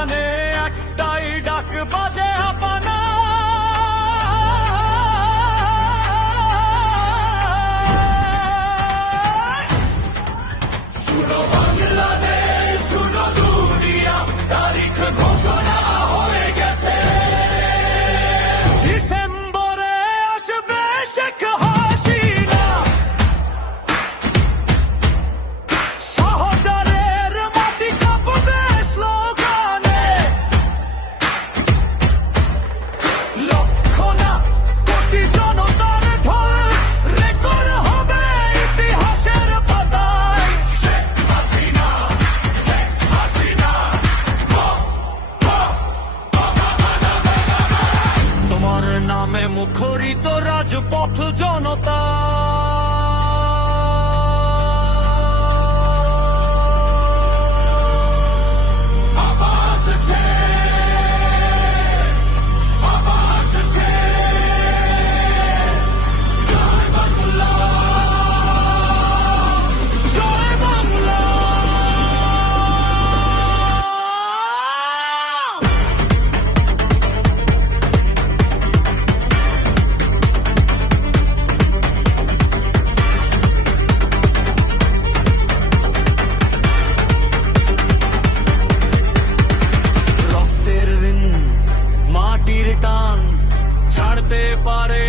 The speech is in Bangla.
কানে একটাই ডাক বাজে আপনা, শুনো বাংলাদেশ, শুনো দুনিয়া, তারিখ ঘোষণা হয়ে গেছে। ডিসেম্বরে আসবে শেখ হাসিনা, সহচরের মাটি কাঁপবে স্লোগানে। লক্ষ না কোটি জনতার ঢল, রেকর্ড হবে ইতিহাসের পাতায়। শেখ হাসিনা, শেখ হাসিনা, তোমার নামে মুখরিত রাজপথ জনতা। আবাস আছে, আবাস আছে, জয় বাংলা, জয় বাংলা। রক্তের দিন, মাটির টান ছাড়তে পারে